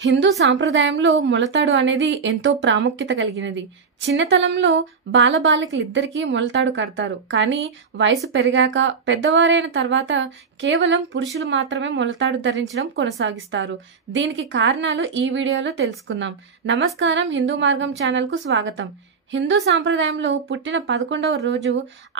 హిందూ సాంప్రదాయంలో మొలతాడు అనేది ఎంతో ప్రాముఖ్యత కలిగినది. చిన్నతనంలో బాలబాలికలిద్దరికీ మొలతాడు కడతారు. కానీ వయసు పెరిగాక, పెద్దవారైన తర్వాత కేవలం పురుషులు మాత్రమే మొలతాడు ధరించడం కొనసాగిస్తారు. దీనికి కారణాలు ఈ వీడియోలో తెలుసుకుందాం. నమస్కారం, హిందూ మార్గం ఛానల్కు స్వాగతం. హిందూ సాంప్రదాయంలో పుట్టిన 11వ రోజు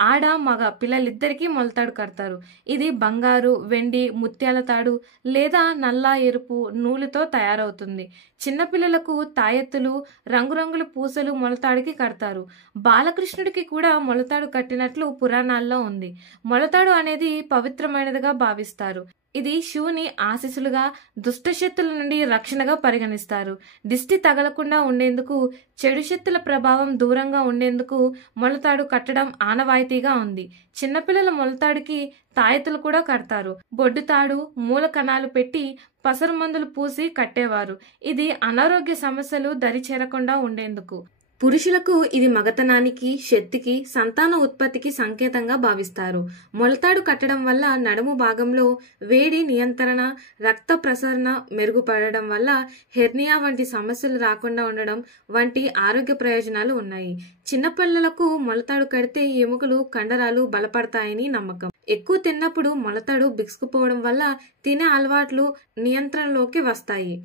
ఆడ, మగ పిల్లలిద్దరికీ మొలతాడు కడతారు. ఇది బంగారు, వెండి, ముత్యాల తాడు లేదా నల్ల, ఎరుపు నూలుతో తయారవుతుంది. చిన్నపిల్లలకు తాయెత్తులు, రంగురంగుల పూసలు మొలతాడికి కడతారు. బాలకృష్ణుడికి కూడా మొలతాడు కట్టినట్లు పురాణాల్లో ఉంది. మొలతాడు అనేది పవిత్రమైనదిగా భావిస్తారు. ఇది శివుని ఆశీస్సులుగా, దుష్టశక్తుల నుండి రక్షణగా పరిగణిస్తారు. దిష్టి తగలకుండా ఉండేందుకు, చెడు శక్తుల ప్రభావం దూరంగా ఉండేందుకు మొలతాడు కట్టడం ఆనవాయితీగా ఉంది. చిన్నపిల్లల మొలతాడికి తాయెత్తులు కూడా కడతారు. బొడ్డుతాడు, మూల కణాలు పెట్టి పసరు మందులు పూసి కట్టేవారు. ఇది అనారోగ్య సమస్యలు దరి చేరకుండా ఉండేందుకు. పురుషులకు ఇది మగతనానికి, శక్తికి, సంతాన ఉత్పత్తికి సంకేతంగా భావిస్తారు. మొలతాడు కట్టడం వల్ల నడుము భాగంలో వేడి నియంత్రణ, రక్త ప్రసరణ మెరుగుపడడం వల్ల హెర్నియా వంటి సమస్యలు రాకుండా ఉండడం వంటి ఆరోగ్య ప్రయోజనాలు ఉన్నాయి. చిన్నపిల్లలకు మొలతాడు కడితే ఎముకలు, కండరాలు బలపడతాయని నమ్మకం. ఎక్కువ తిన్నప్పుడు మొలతాడు బిగుసుకుపోవడం వల్ల తినే అలవాట్లు నియంత్రణలోకి వస్తాయి.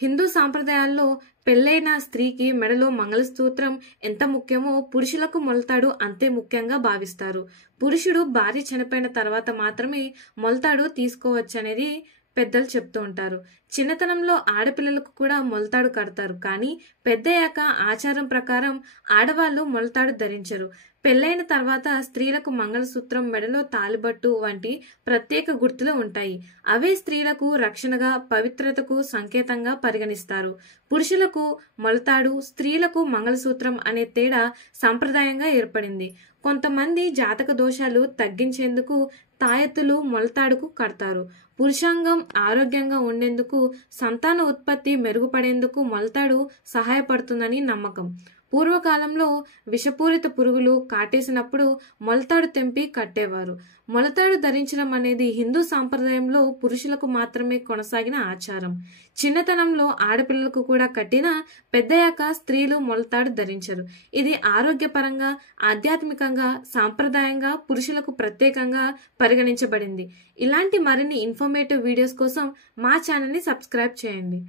హిందూ సాంప్రదాయాల్లో పెళ్లైన స్త్రీకి మెడలో మంగళసూత్రం ఎంత ముఖ్యమో పురుషులకు మొలతాడు అంతే ముఖ్యంగా భావిస్తారు. పురుషుడు భార్య చనిపోయిన తర్వాత మాత్రమే మొలతాడు తీసుకోవచ్చనేది పెద్దలు చెప్తూ ఉంటారు. చిన్నతనంలో ఆడపిల్లలకు కూడా మొలతాడు కడతారు. కానీ పెద్దయ్యాక ఆచారం ప్రకారం ఆడవాళ్లు మొలతాడు ధరించరు. పెళ్లైన తర్వాత స్త్రీలకు మంగళసూత్రం, మెడలో తాలిబట్టు వంటి ప్రత్యేక గుర్తులు ఉంటాయి. అవే స్త్రీలకు రక్షణగా, పవిత్రతకు సంకేతంగా పరిగణిస్తారు. పురుషులకు మొలతాడు, స్త్రీలకు మంగళసూత్రం అనే తేడా సంప్రదాయంగా ఏర్పడింది. కొంతమంది జాతక దోషాలు తగ్గించేందుకు తాయెత్తులు మొలతాడుకు కడతారు. పురుషాంగం ఆరోగ్యంగా ఉండేందుకు, సంతాన ఉత్పత్తి మెరుగుపడేందుకు మొలతాడు సహాయపడుతుందని నమ్మకం. పూర్వకాలంలో విషపూరిత పురుగులు కాటేసినప్పుడు మొలతాడు తెంపి కట్టేవారు. మొలతాడు ధరించడం అనేది హిందూ సాంప్రదాయంలో పురుషులకు మాత్రమే కొనసాగిన ఆచారం. చిన్నతనంలో ఆడపిల్లలకు కూడా కట్టినా పెద్దయ్యాక స్త్రీలు మొలతాడు ధరించరు. ఇది ఆరోగ్యపరంగా, ఆధ్యాత్మికంగా, సాంప్రదాయంగా పురుషులకు ప్రత్యేకంగా పరిగణించబడింది. ఇలాంటి మరిన్ని ఇన్ఫర్మేటివ్ వీడియోస్ కోసం మా ఛానల్ని సబ్స్క్రైబ్ చేయండి.